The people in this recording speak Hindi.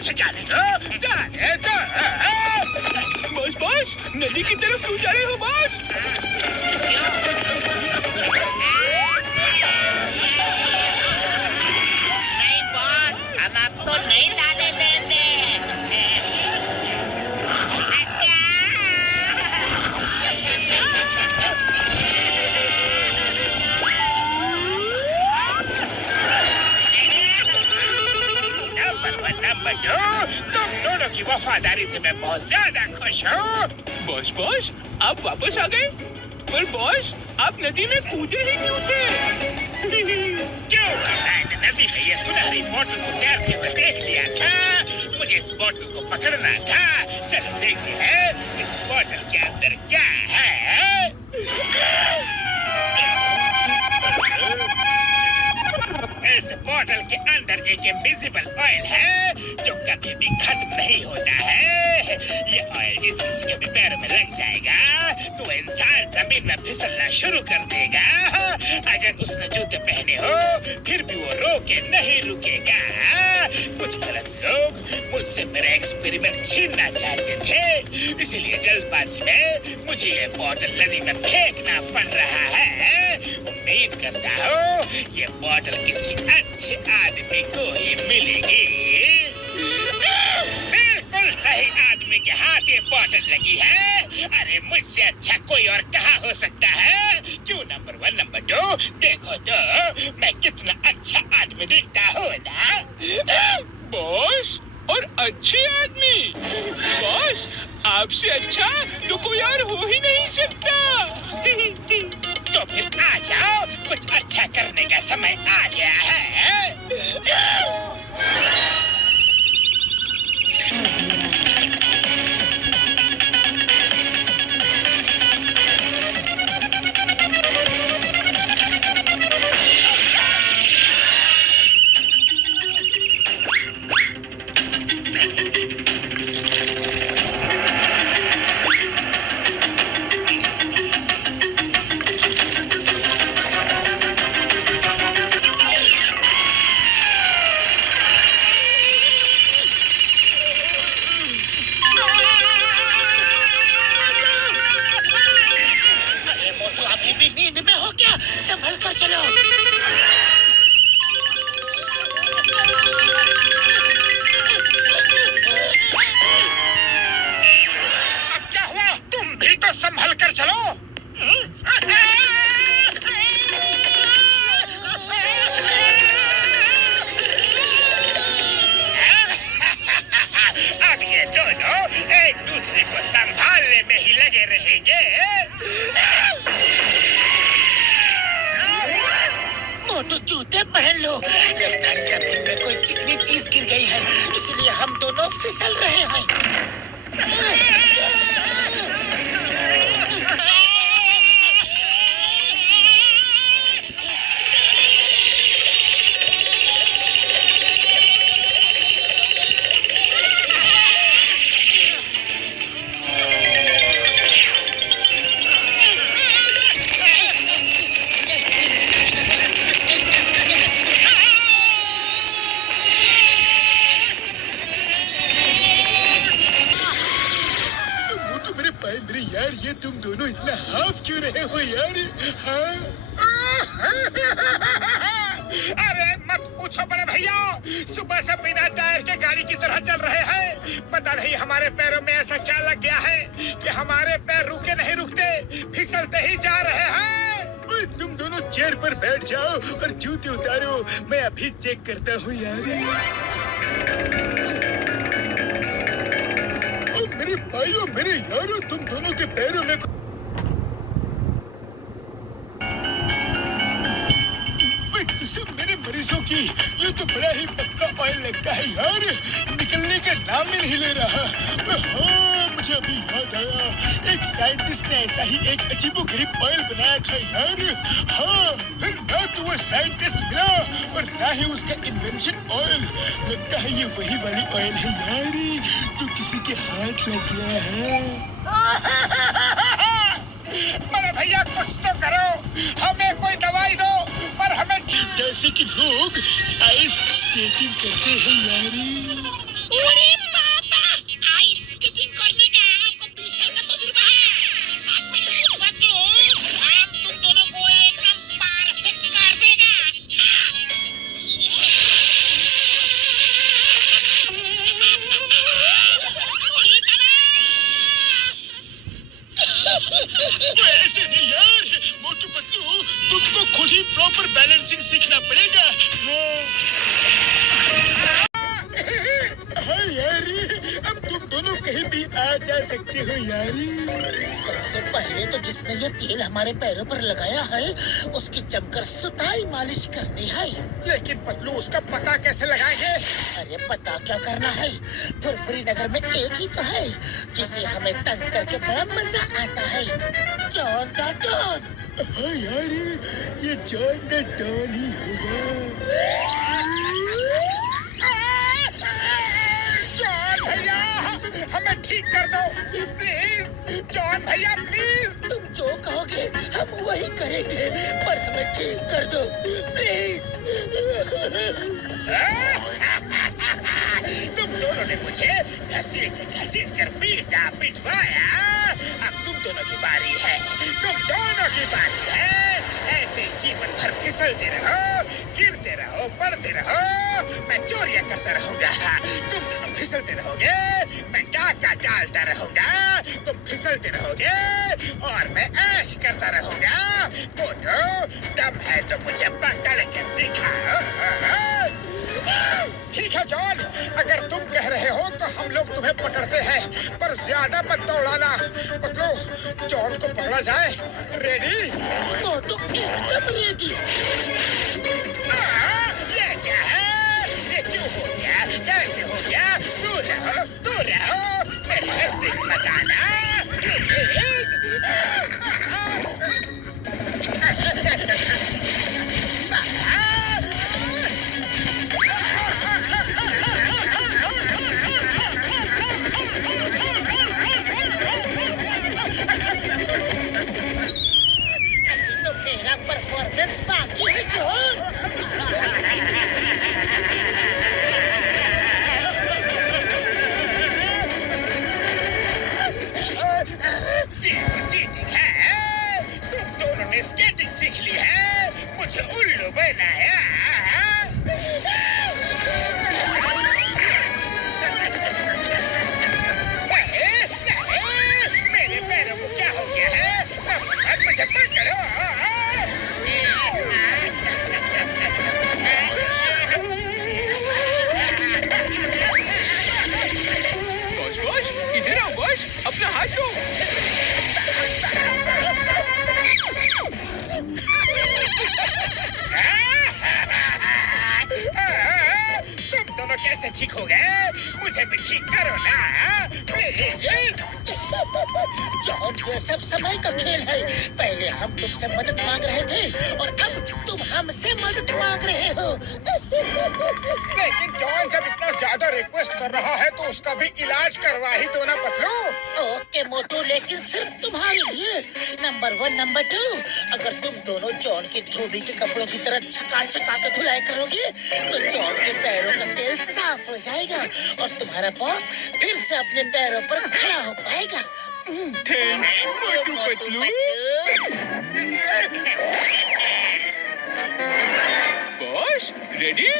मुझे जाने दो, जाने दो। बॉस बॉस, नदी की तरफ क्यों जा रहे हो बॉस? नहीं बॉस, हम आपको नहीं जाने देंगे। नंबर दो, तुम दोनों की वफादारी से मैं बहुत ज्यादा खुश हूँ। बॉस बॉस, आप वापस आ गए? पर बॉस, आप नदी में कूदे ही क्यों थे? क्योंकि मैंने नदी में ये सुनहरी बोतल को तैरते हुए देख लिया था। मुझे इस बोतल को पकड़ना था। चलो देखते हैं इस बोतल के अंदर क्या है। इस बोतल के अंदर एक इनविजिबल ऑयल है जो कभी भी खत्म नहीं होता है। ये ऑयल जिस किसी के भी पैरों में लग जाएगा तो इंसान जमीन में फिसलना शुरू कर देगा। अगर उसने जूते पहने हो फिर भी वो रोके नहीं रुकेगा। कुछ गलत लोग मुझसे मेरा एक्सपेरिमेंट छीनना चाहते थे, इसलिए जल्दबाजी में मुझे ये बोतल नदी में फेंकना पड़ रहा है। उम्मीद करता हूँ ये बोतल किसी अच्छे आदमी को ही मिलेगी। बिल्कुल सही आदमी के हाथ ये बोतल लगी है। अरे मुझसे अच्छा कोई और कहाँ हो सकता है? क्यों नंबर 1 नंबर 2, देखो तो मैं कितना अच्छा आदमी दिखता हूँ ना। बॉस, और अच्छे आदमी? बॉस, आपसे अच्छा तो कोई और हो ही नहीं सकता। तो फिर आ जाओ, कुछ अच्छा करने का समय आ गया है। संभल कर चलो। अब क्या हुआ? तुम भी तो संभल कर चलो। अब ये दोनों एक दूसरे को संभालने में ही लगे रहेंगे। मोटू जूते पहन लो। लगता है जमीन में कोई चिकनी चीज गिर गई है, इसलिए हम दोनों फिसल रहे हैं। मेरे यार, ये तुम दोनों इतना हाफ क्यों रहे हो यार? हाँ? अरे मत पूछो बड़े भैया, सुबह से बिना टायर के गाड़ी की तरह चल रहे हैं। पता नहीं हमारे पैरों में ऐसा क्या लग गया है कि हमारे पैर रुके नहीं रुकते, फिसलते ही जा रहे हैं। तुम दोनों चेयर पर बैठ जाओ और जूते उतारो, मैं अभी चेक करता हूँ यार। मेरे भाइयों, मेरे यारों, तुम दोनों के पैरों में मेरे मरीजों की ये तो बड़ा ही पक्का ऑयल लगता है यार, निकलने का नाम ही नहीं ले रहा। हाँ, मुझे अभी याद आया, एक साइंटिस्ट ने ऐसा ही एक अजीबोगरीब ऑयल बनाया था यार। हाँ, फिर ना तो वो साइंटिस्ट मिला और ना ही उसका इन्वेंशन ऑयल। लगता है ये वही वाली ऑयल है यार जो किसी के हाथ लग गया है। बड़े भैया कुछ तो करो, हमें कोई दवाई दो, पर हमें जैसे कि लोग आइस स्केटिंग करते हैं यारी। अरे बाबा, आइस स्केटिंग करने का आपको 20 साल का तजुर्बा है। पतलू, हम तुम दोनों को एकदम परफेक्ट कर देगा। ऐसे नहीं यार, मोटू पतलू, तुमको खुद ही प्रॉपर बैलेंसिंग सीखना पड़ेगा। हाँ यार, अब तुम दोनों कहीं भी आ जा सकते हो यार। सबसे पहले तो जिसने ये तेल हमारे पैरों पर लगाया है, उसकी जमकर सुताई मालिश करनी है। लेकिन पतलू, उसका पता कैसे लगाएंगे? अरे पता क्या करना है, फुरफुरी नगर में एक ही तो है जिसे हमें तंग करके बड़ा मजा आता है, जॉन द डॉन। हाँ यार, ये जॉन द डॉन ही होगा। जॉन भैया, हमें ठीक कर दो प्लीज। जॉन भैया प्लीज। तुम जो कहोगे हम वही करेंगे, पर हमें ठीक कर दो प्लीज। तुम दोनों ने मुझे घसीट घसीट कर पिटवाया। अब तुम दोनों की बारी है, तुम दोनों की बारी है। ऐसे जीवन भर फिसलते रहो, गिरते रहो, पड़ते रहो, मैं चोरियां करता रहूंगा। तुम दोनों फिसलते रहोगे, मैं डाका डालता रहूंगा। तुम फिसलते रहोगे और मैं ऐश करता रहूंगा। मोटो, दम है तो मुझे पकड़ कर दिखाओ। ठीक है जॉन, अगर तुम कह रहे हो तो हम लोग तुम्हें पकड़ते हैं, पर ज्यादा मत दौड़ाना। पकड़ो, जॉन को पकड़ा जाए। रेडी? मोटू एकदम रेडी। ये क्या है? ये क्यों हो गया? कैसे हो गया? दूर रहो, दूर रहो, मेरे नजदीक मत आना। तो मेरा परफॉर्मेंस बाकी है जॉन। चीटिंग है। तुम दोनों ने स्केटिंग सीख ली है, मुझे उल्लू बनाया। मेरे पैरों को क्या हो गया है? मुझे पकड़ो। बॉस, इधर आओ बॉस, अपना हाथ दो। तुम दोनों कैसे ठीक हो गए? मुझे भी ठीक करो ना प्लीज। जॉन, ये सब समय का खेल है। पहले हम तुमसे मदद मांग रहे थे और अब तुम हमसे मदद मांग रहे हो। लेकिन जॉन जब इतना ज्यादा रिक्वेस्ट कर रहा है तो उसका भी इलाज करवा ही दो ना पतलू। ओके मोटू, लेकिन सिर्फ तुम्हारे लिए। नंबर 1, नंबर 2, अगर तुम दोनों जॉन की धोबी के कपड़ों की तरह छका के धुलाई करोगे तो जॉन के पैरों का तेल साफ हो जाएगा और तुम्हारा बॉस फिर से अपने पैरों पर खड़ा हो पाएगा। मोटू पतलू। Boss, ready?